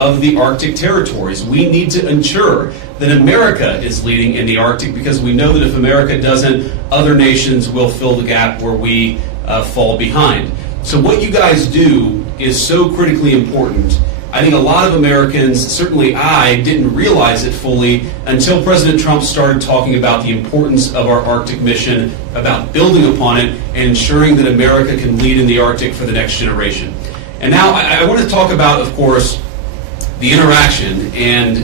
of the Arctic territories. We need to ensure that America is leading in the Arctic, because we know that if America doesn't, other nations will fill the gap where we fall behind. So what you guys do is so critically important. I think a lot of Americans, certainly I, didn't realize it fully until President Trump started talking about the importance of our Arctic mission, about building upon it, and ensuring that America can lead in the Arctic for the next generation. And now I want to talk about, of course, the interaction and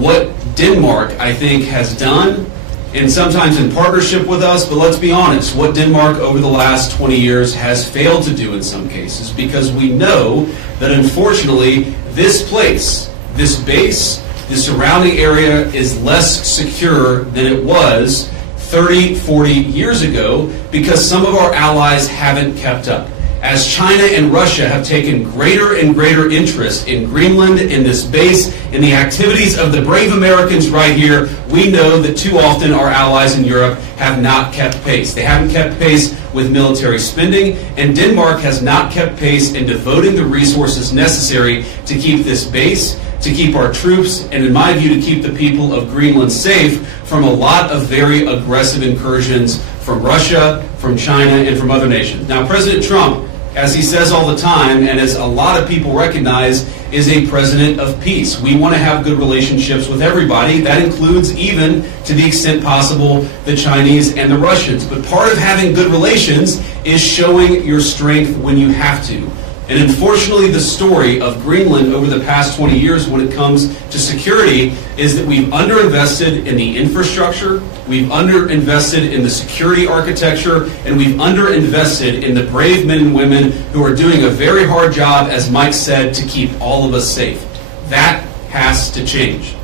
what Denmark, I think, has done, and sometimes in partnership with us, but let's be honest, what Denmark over the last 20 years has failed to do in some cases, because we know that unfortunately this place, this base, the surrounding area is less secure than it was 30, 40 years ago, because some of our allies haven't kept up. As China and Russia have taken greater and greater interest in Greenland, in this base, in the activities of the brave Americans right here, we know that too often our allies in Europe have not kept pace. They haven't kept pace with military spending, and Denmark has not kept pace in devoting the resources necessary to keep this base, to keep our troops, and in my view, to keep the people of Greenland safe from a lot of very aggressive incursions from Russia, from China, and from other nations. Now, President Trump, as he says all the time, and as a lot of people recognize, is a president of peace. We want to have good relationships with everybody. That includes, even to the extent possible, the Chinese and the Russians. But part of having good relations is showing your strength when you have to. And unfortunately, the story of Greenland over the past 20 years when it comes to security is that we've underinvested in the infrastructure, we've underinvested in the security architecture, and we've underinvested in the brave men and women who are doing a very hard job, as Mike said, to keep all of us safe. That has to change.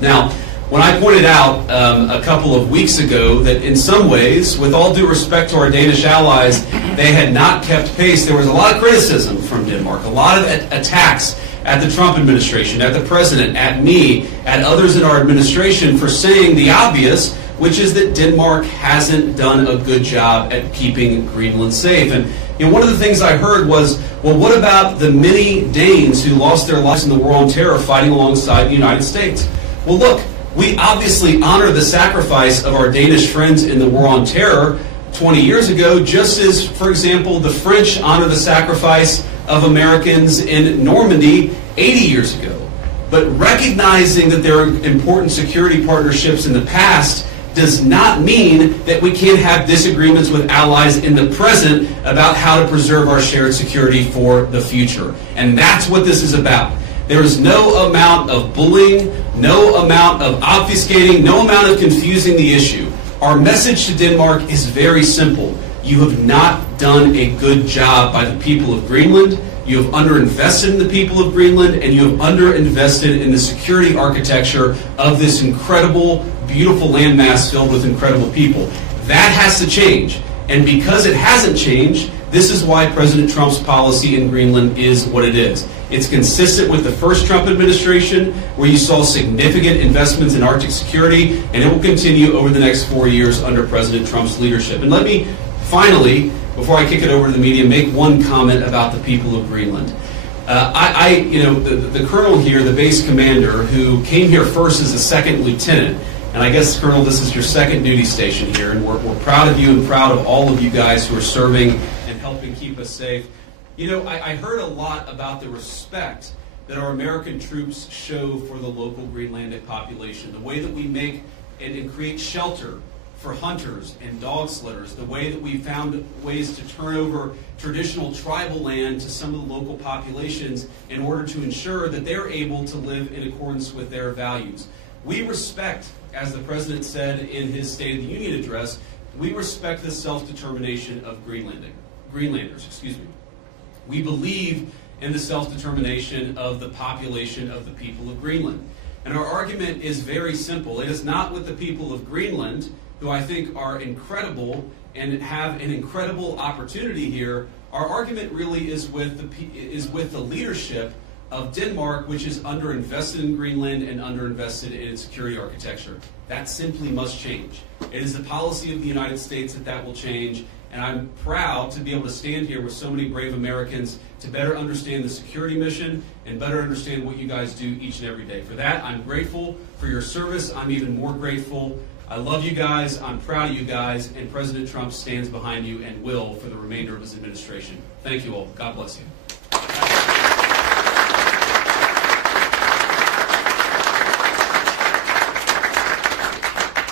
Now, when I pointed out a couple of weeks ago that in some ways, with all due respect to our Danish allies, they had not kept pace, there was a lot of criticism from Denmark, a lot of attacks at the Trump administration, at the president, at me, at others in our administration for saying the obvious, which is that Denmark hasn't done a good job at keeping Greenland safe. And one of the things I heard was, well, what about the many Danes who lost their lives in the war on terror fighting alongside the United States? Well, look, we obviously honor the sacrifice of our Danish friends in the war on terror 20 years ago, just as, for example, the French honor the sacrifice of Americans in Normandy 80 years ago. But recognizing that there are important security partnerships in the past does not mean that we can't have disagreements with allies in the present about how to preserve our shared security for the future. And that's what this is about. There is no amount of bullying, no amount of obfuscating, no amount of confusing the issue. Our message to Denmark is very simple. You have not done a good job by the people of Greenland. You have underinvested in the people of Greenland, and you have underinvested in the security architecture of this incredible, beautiful landmass filled with incredible people. That has to change. And because it hasn't changed, this is why President Trump's policy in Greenland is what it is. It's consistent with the first Trump administration, where you saw significant investments in Arctic security, and it will continue over the next 4 years under President Trump's leadership. And let me finally, before I kick it over to the media, make one comment about the people of Greenland. The colonel here, the base commander, who came here first as a second lieutenant, and I guess, Colonel, this is your second duty station here, and we're proud of you and proud of all of you guys who are serving and helping keep us safe. I heard a lot about the respect that our American troops show for the local Greenlandic population, the way that we make and create shelter for hunters and dog sledders, the way that we found ways to turn over traditional tribal land to some of the local populations in order to ensure that they're able to live in accordance with their values. We respect, as the President said in his State of the Union address, we respect the self-determination of Greenlanders. We believe in the self-determination of the population of the people of Greenland. And our argument is very simple. It is not with the people of Greenland, who I think are incredible and have an incredible opportunity here. Our argument really is with the leadership of Denmark, which is underinvested in Greenland and underinvested in its security architecture. That simply must change. It is the policy of the United States that will change, And I'm proud to be able to stand here with so many brave Americans to better understand the security mission and better understand what you guys do each and every day. For that, I'm grateful for your service. I'm even more grateful. I love you guys. I'm proud of you guys. And President Trump stands behind you and will for the remainder of his administration. Thank you all. God bless you.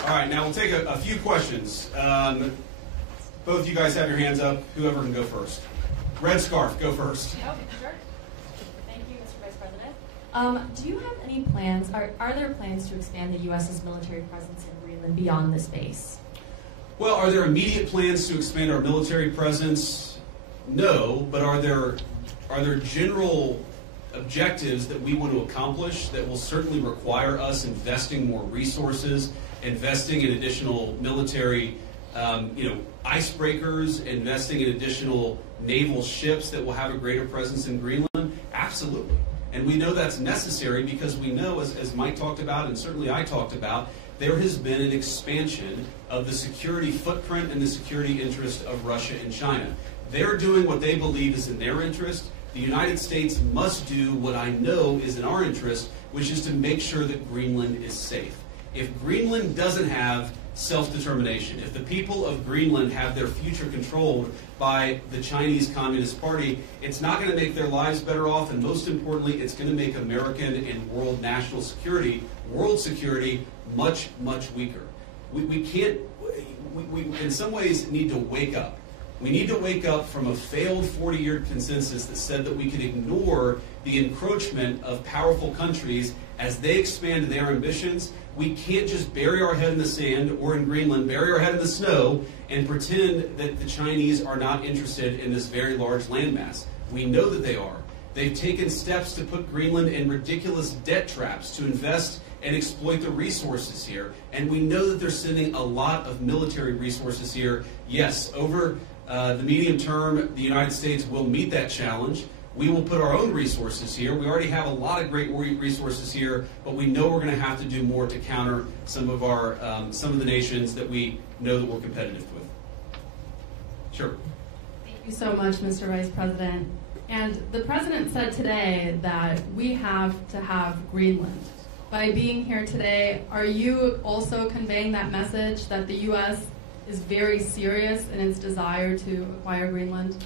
All right, now we'll take a few questions. Both of you guys have your hands up. Whoever can go first. Red scarf, go first. Okay, sure. Thank you, Mr. Vice President. Do you have any plans, are there plans to expand the U.S.'s military presence in Greenland beyond this base? Well, are there immediate plans to expand our military presence? No, but are there general objectives that we want to accomplish that will certainly require us investing more resources, investing in additional military icebreakers, investing in additional naval ships that will have a greater presence in Greenland? Absolutely. And we know that's necessary because we know, as Mike talked about and certainly I talked about, there has been an expansion of the security footprint and the security interest of Russia and China. They're doing what they believe is in their interest. The United States must do what I know is in our interest, which is to make sure that Greenland is safe. If Greenland doesn't have self-determination, if the people of Greenland have their future controlled by the Chinese Communist Party, it's not going to make their lives better off, and most importantly, it's going to make American and world national security, world security, much, much weaker. We in some ways need to wake up. We need to wake up from a failed 40-year consensus that said that we could ignore the encroachment of powerful countries as they expand their ambitions. We can't just bury our head in the sand, or in Greenland, bury our head in the snow and pretend that the Chinese are not interested in this very large landmass. We know that they are. They've taken steps to put Greenland in ridiculous debt traps to invest and exploit the resources here. And we know that they're sending a lot of military resources here. Yes, over the medium term, the United States will meet that challenge. We will put our own resources here. We already have a lot of great resources here, but we know we're going to have to do more to counter some of the nations that we know that we're competitive with. Sure. Thank you so much, Mr. Vice President. And the President said today that we have to have Greenland. By being here today, are you also conveying that message that the U.S. is very serious in its desire to acquire Greenland?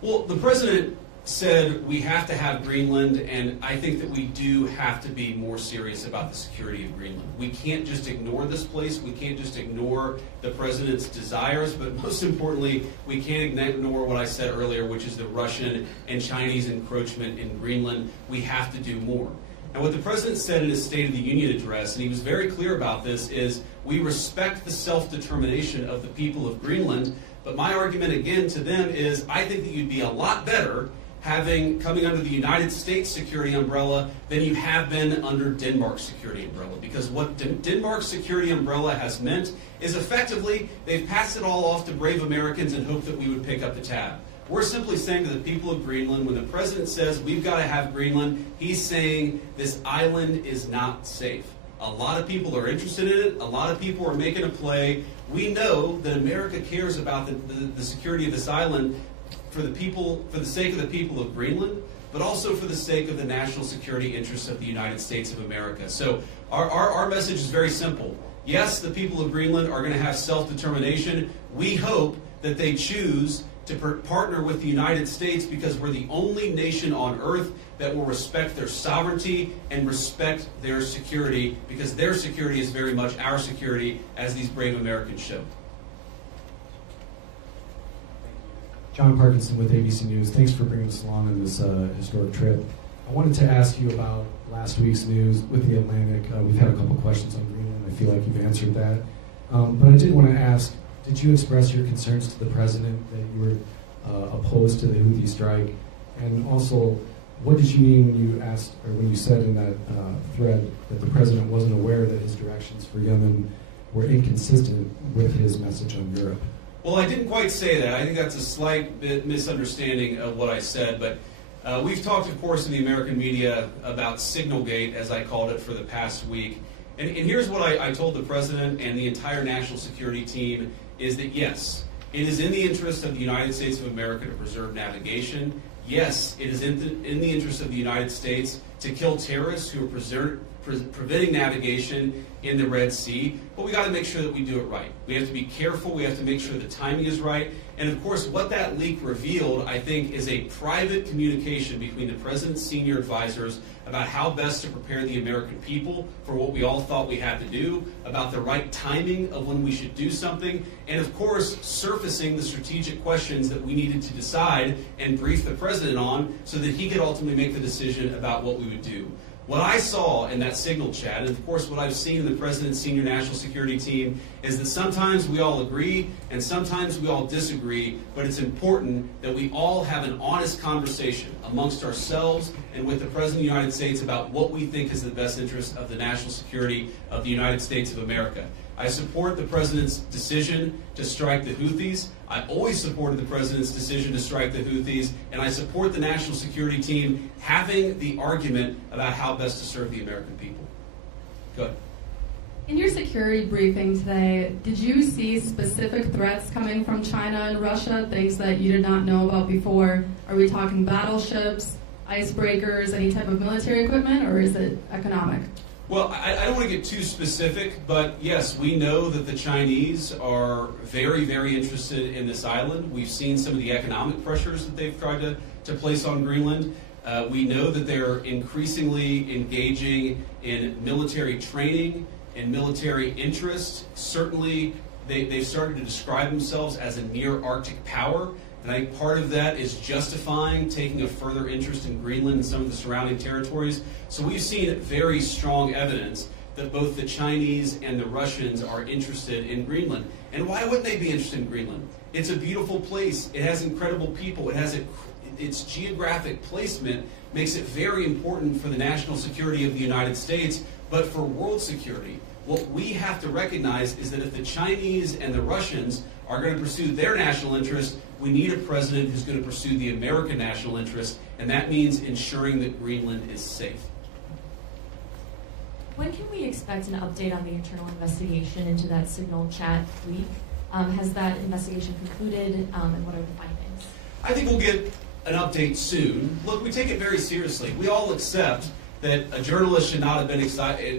Well, the President said we have to have Greenland, and I think that we do have to be more serious about the security of Greenland. We can't just ignore this place. We can't just ignore the President's desires, but most importantly, we can't ignore what I said earlier, which is the Russian and Chinese encroachment in Greenland. We have to do more. And what the President said in his State of the Union address, and he was very clear about this, is we respect the self-determination of the people of Greenland, but my argument again to them is I think that you'd be a lot better coming under the United States security umbrella than you have been under Denmark's security umbrella. Because what Denmark's security umbrella has meant is effectively they've passed it all off to brave Americans and hoped that we would pick up the tab. We're simply saying to the people of Greenland, when the President says we've got to have Greenland, he's saying this island is not safe. A lot of people are interested in it. A lot of people are making a play. We know that America cares about the security of this island for the sake of the people of Greenland, but also for the sake of the national security interests of the United States of America. So our message is very simple. Yes, the people of Greenland are going to have self-determination. We hope that they choose to partner with the United States because we're the only nation on earth that will respect their sovereignty and respect their security, because their security is very much our security, as these brave Americans show. John Parkinson with ABC News. Thanks for bringing us along on this historic trip. I wanted to ask you about last week's news with the Atlantic. We've had a couple questions on Greenland. I feel like you've answered that. But I did want to ask, did you express your concerns to the President that you were opposed to the Houthi strike? And also, what did you mean when you asked, or when you said in that thread that the President wasn't aware that his directions for Yemen were inconsistent with his message on Europe? Well, I didn't quite say that. I think that's a slight bit misunderstanding of what I said. But we've talked, of course, in the American media about Signalgate, as I called it, for the past week. And here's what I told the President and the entire national security team, is that yes, It is in the interest of the United States of America to preserve navigation. Yes, it is in the interest of the United States to kill terrorists who are preventing navigation in the Red Sea, but we got to make sure that we do it right. We have to be careful. We have to make sure the timing is right. And of course, what that leak revealed, I think, is a private communication between the president's senior advisors about how best to prepare the American people for what we all thought we had to do, about the right timing of when we should do something, and of course, surfacing the strategic questions that we needed to decide and brief the president on so that he could ultimately make the decision about what we would do. What I saw in that signal chat, and of course what I've seen in the President's senior national security team, is that sometimes we all agree and sometimes we all disagree, but it's important that we all have an honest conversation amongst ourselves and with the President of the United States about what we think is the best interest of the national security of the United States of America. I support the President's decision to strike the Houthis. I always supported the President's decision to strike the Houthis, and I support the national security team having the argument about how best to serve the American people. Go ahead. In your security briefing today, did you see specific threats coming from China and Russia, things that you did not know about before? Are we talking battleships, icebreakers, any type of military equipment, or is it economic? Well, I don't want to get too specific, but yes, we know that the Chinese are very, very interested in this island. We've seen some of the economic pressures that they've tried to place on Greenland. We know that they're increasingly engaging in military training and military interest. Certainly, they've started to describe themselves as a near-Arctic power. And I think part of that is justifying taking a further interest in Greenland and some of the surrounding territories. So we've seen very strong evidence that both the Chinese and the Russians are interested in Greenland. And why wouldn't they be interested in Greenland? It's a beautiful place. It has incredible people. It has its geographic placement makes it very important for the national security of the United States, but for world security. What we have to recognize is that if the Chinese and the Russians are going to pursue their national interest, we need a president who's going to pursue the American national interest, and that means ensuring that Greenland is safe. When can we expect an update on the internal investigation into that signal chat leak? Has that investigation concluded, and what are the findings? I think we'll get an update soon. Look, we take it very seriously. We all accept that a journalist should not have been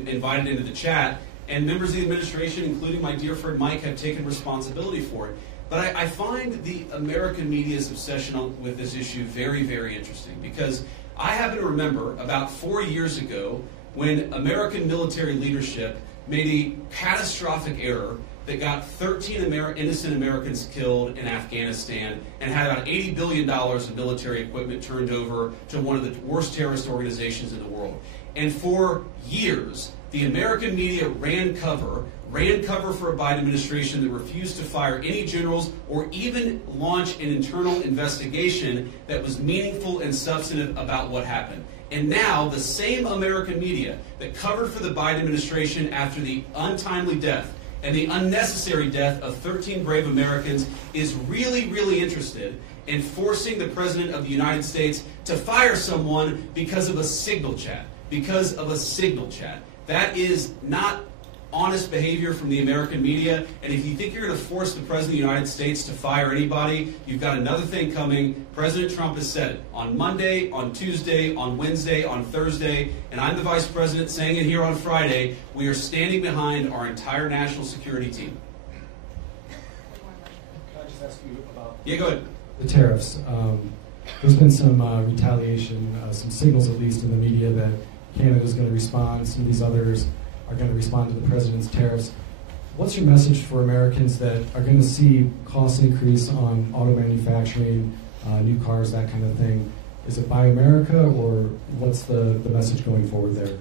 invited into the chat, and members of the administration, including my dear friend Mike, have taken responsibility for it. But I find the American media's obsession with this issue very, very interesting, because I happen to remember about 4 years ago when American military leadership made a catastrophic error that got 13 innocent Americans killed in Afghanistan and had about $80 billion of military equipment turned over to one of the worst terrorist organizations in the world. And for years, the American media ran cover for a Biden administration that refused to fire any generals or even launch an internal investigation that was meaningful and substantive about what happened. And now the same American media that covered for the Biden administration after the untimely death and the unnecessary death of 13 brave Americans is really, really interested in forcing the President of the United States to fire someone because of a signal chat. Because of a signal chat. That is not honest behavior from the American media, and if you think you're going to force the President of the United States to fire anybody, you've got another thing coming. President Trump has said it on Monday, on Tuesday, on Wednesday, on Thursday, and I'm the Vice President saying it here on Friday. We are standing behind our entire national security team. Can I just ask you about Yeah, go ahead. the tariffs? There's been some retaliation, some signals at least in the media that Canada's going to respond, some of these others are going to respond to the president's tariffs. What's your message for Americans that are going to see costs increase on auto manufacturing, new cars, that kind of thing? Is it Buy America, or what's the message going forward there?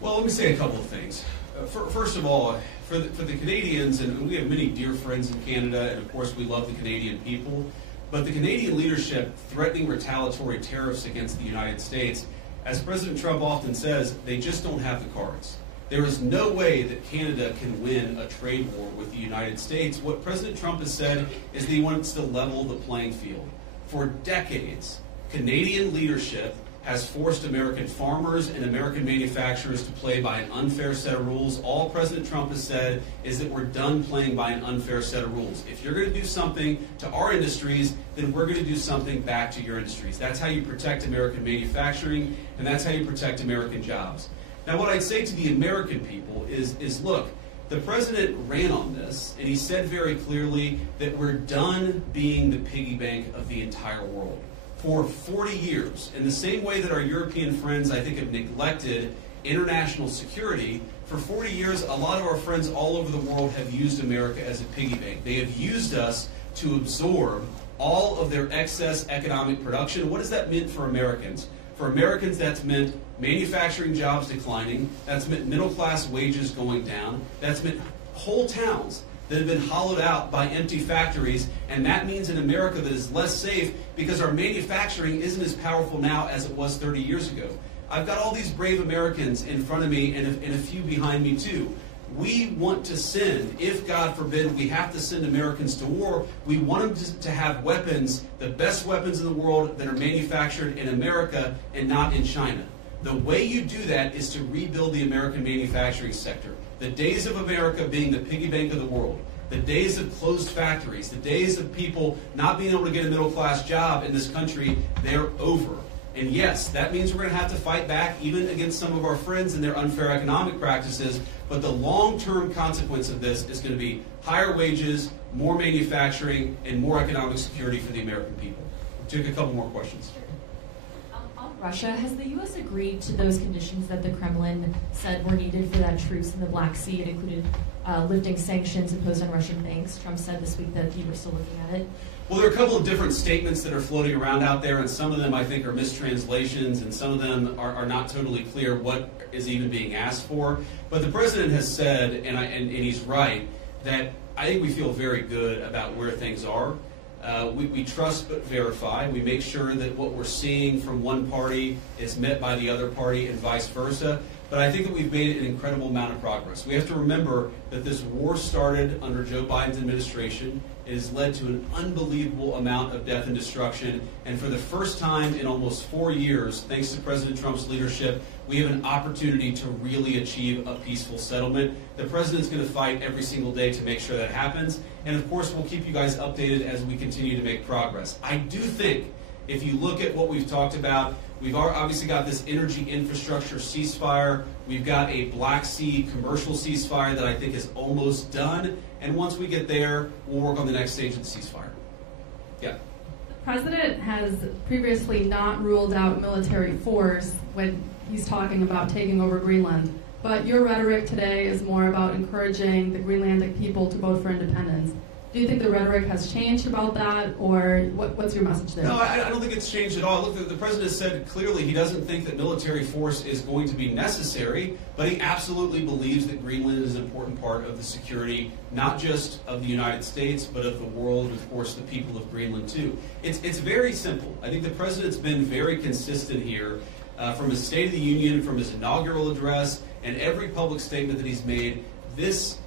Well, let me say a couple of things. First of all, for the Canadians, and we have many dear friends in Canada, and of course we love the Canadian people, but the Canadian leadership threatening retaliatory tariffs against the United States, as President Trump often says, they just don't have the cards. There is no way that Canada can win a trade war with the United States. What President Trump has said is that he wants to level the playing field. For decades, Canadian leadership has forced American farmers and American manufacturers to play by an unfair set of rules. All President Trump has said is that we're done playing by an unfair set of rules. If you're going to do something to our industries, then we're going to do something back to your industries. That's how you protect American manufacturing, and that's how you protect American jobs. Now, what I'd say to the American people is look, the president ran on this, and he said very clearly that we're done being the piggy bank of the entire world. For 40 years, in the same way that our European friends, I think, have neglected international security, for 40 years, a lot of our friends all over the world have used America as a piggy bank. They have used us to absorb all of their excess economic production. What does that mean for Americans? For Americans, that's meant manufacturing jobs declining. That's meant middle-class wages going down. That's meant whole towns that have been hollowed out by empty factories, and that means an America that is less safe because our manufacturing isn't as powerful now as it was 30 years ago. I've got all these brave Americans in front of me and a few behind me too. We want to send, if God forbid we have to send Americans to war, we want them to have weapons, the best weapons in the world that are manufactured in America and not in China. The way you do that is to rebuild the American manufacturing sector. The days of America being the piggy bank of the world, the days of closed factories, the days of people not being able to get a middle-class job in this country, they're over. And yes, that means we're going to have to fight back even against some of our friends and their unfair economic practices, but the long-term consequence of this is going to be higher wages, more manufacturing, and more economic security for the American people. We'll take a couple more questions. On Russia, has the U.S. agreed to those conditions that the Kremlin said were needed for that truce in the Black Sea? It included lifting sanctions imposed on Russian banks. Trump said this week that you were still looking at it. Well, there are a couple of different statements that are floating around out there, and some of them I think are mistranslations, and some of them are not totally clear what is even being asked for. But the president has said, and he's right, that I think we feel very good about where things are. We trust but verify. We make sure that what we're seeing from one party is met by the other party and vice versa. But I think that we've made an incredible amount of progress. We have to remember that this war started under Joe Biden's administration. It has led to an unbelievable amount of death and destruction. And for the first time in almost 4 years, thanks to President Trump's leadership, we have an opportunity to really achieve a peaceful settlement. The president's going to fight every single day to make sure that happens. And of course, we'll keep you guys updated as we continue to make progress. I do think if you look at what we've talked about, we've obviously got this energy infrastructure ceasefire. We've got a Black Sea commercial ceasefire that I think is almost done. And once we get there, we'll work on the next stage of the ceasefire. Yeah. The president has previously not ruled out military force when he's talking about taking over Greenland. But your rhetoric today is more about encouraging the Greenlandic people to vote for independence. Do you think the rhetoric has changed about that, or what's your message there? No, I don't think it's changed at all. Look, the president said clearly he doesn't think that military force is going to be necessary, but he absolutely believes that Greenland is an important part of the security, not just of the United States, but of the world, and of course the people of Greenland too. It's very simple. I think the president's been very consistent here from his State of the Union, from his inaugural address, and every public statement that he's made. This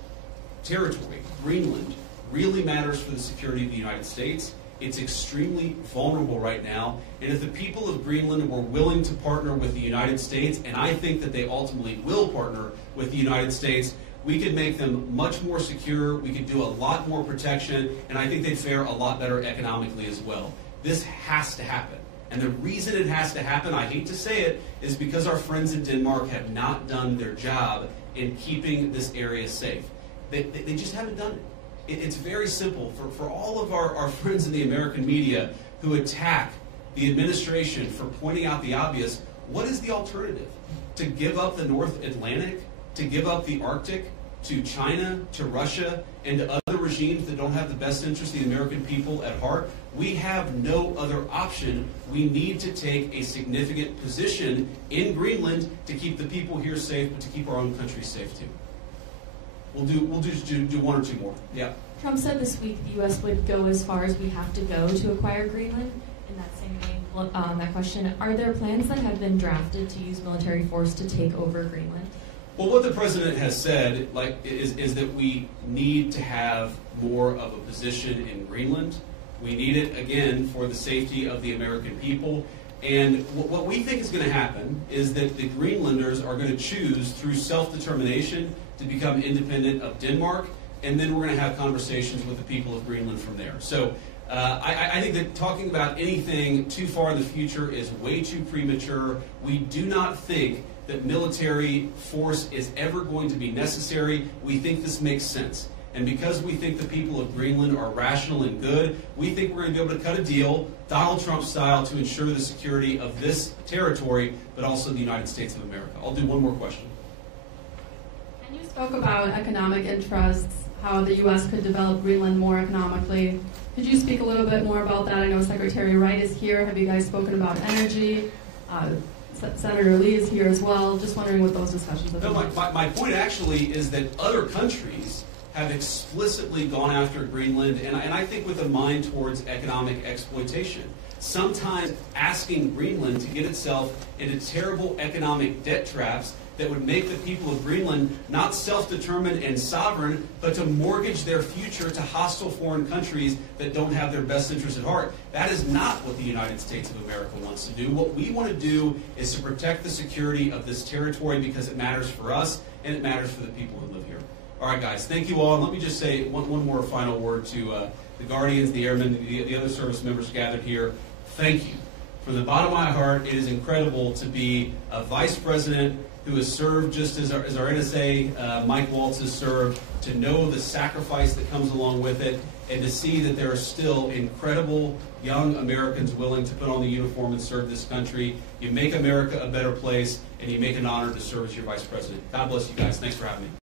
territory, Greenland, really matters for the security of the United States. It's extremely vulnerable right now, and if the people of Greenland were willing to partner with the United States, and I think that they ultimately will partner with the United States, we could make them much more secure, we could do a lot more protection, and I think they'd fare a lot better economically as well. This has to happen. And the reason it has to happen, I hate to say it, is because our friends in Denmark have not done their job in keeping this area safe. They just haven't done it. It's very simple. For all of our friends in the American media who attack the administration for pointing out the obvious, what is the alternative? To give up the North Atlantic? To give up the Arctic? To China? To Russia? And to other regimes that don't have the best interest of the American people at heart? We have no other option. We need to take a significant position in Greenland to keep the people here safe, but to keep our own country safe too. We'll do one or two more. Yeah. Trump said this week the U.S. would go as far as we have to go to acquire Greenland. In that same vein, that question, are there plans that have been drafted to use military force to take over Greenland? Well, what the president has said is that we need to have more of a position in Greenland. We need it, again, for the safety of the American people. And what we think is going to happen is that the Greenlanders are going to choose through self-determination to become independent of Denmark, and then we're going to have conversations with the people of Greenland from there. So I think that talking about anything too far in the future is way too premature. We do not think that military force is ever going to be necessary. We think this makes sense. And because we think the people of Greenland are rational and good, we think we're going to be able to cut a deal, Donald Trump style, to ensure the security of this territory, but also the United States of America. I'll do one more question. And you spoke about economic interests, how the U.S. could develop Greenland more economically. Could you speak a little bit more about that? I know Secretary Wright is here. Have you guys spoken about energy? Senator Lee is here as well. Just wondering what those discussions have been. No, my point actually is that other countries have explicitly gone after Greenland, and I think with a mind towards economic exploitation. Sometimes asking Greenland to get itself into terrible economic debt traps that would make the people of Greenland not self-determined and sovereign, but to mortgage their future to hostile foreign countries that don't have their best interests at heart. That is not what the United States of America wants to do. What we want to do is to protect the security of this territory because it matters for us and it matters for the people who live here. All right, guys, thank you all. And let me just say one more final word to the Guardians, the Airmen, the other service members gathered here. Thank you. From the bottom of my heart, it is incredible to be a vice president who has served just as our NSA, Mike Waltz, has served, to know the sacrifice that comes along with it, and to see that there are still incredible young Americans willing to put on the uniform and serve this country. You make America a better place, and you make an honor to serve as your vice president. God bless you guys. Thanks for having me.